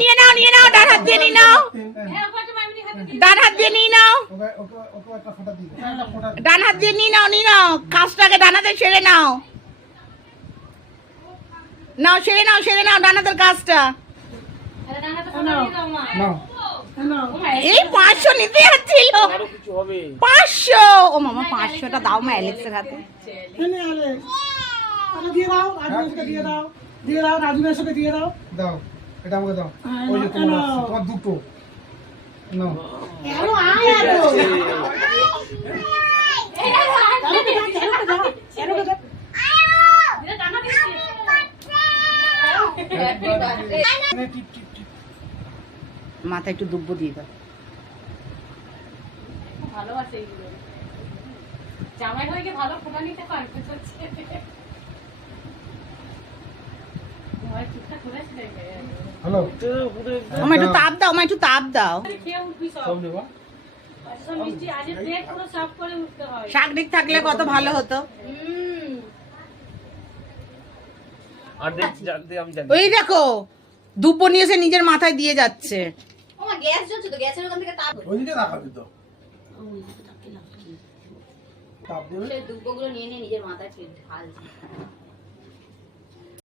নিয়ে নাও ডান হাত দিয়ে নিয়ে নাও, ডান হাত দিয়ে নিয়ে নাও, ডান হাত দিয়ে নিয়ে নাও, কাজটাকে ডান হাতে সেরে নাও, সেরে নাও ডান হাতের কাজটা। এই 500 নিতে যাচ্ছিল, 500। ও মামা 500টা দাও মা অ্যালেক্সের হাতে। দাও এটা আমাকে দাও। ওই যে তোমার দুটো নাও। মাথায় একটু দুব্বো দিয়ে দাও। ভালোবাসে এইগুলো, জামাই হয়ে ভালো ফোটা নিতে পারবে। হ্যালো, আমার একটু তাপ দাও, আমার একটু তাপ দাও। শাকডিক থাকলে কত ভালো হতো। ওই দেখো দুব্বো নিয়ে এসে নিজের মাথায় দিয়ে যাচ্ছে। গ্যাস জ্বলছে তো, গ্যাসের ওখান থেকে তাপ ওইদিকে রাখাবি তো। দুব্বগুলো নিয়ে নিজের মাথায় ঢালছে।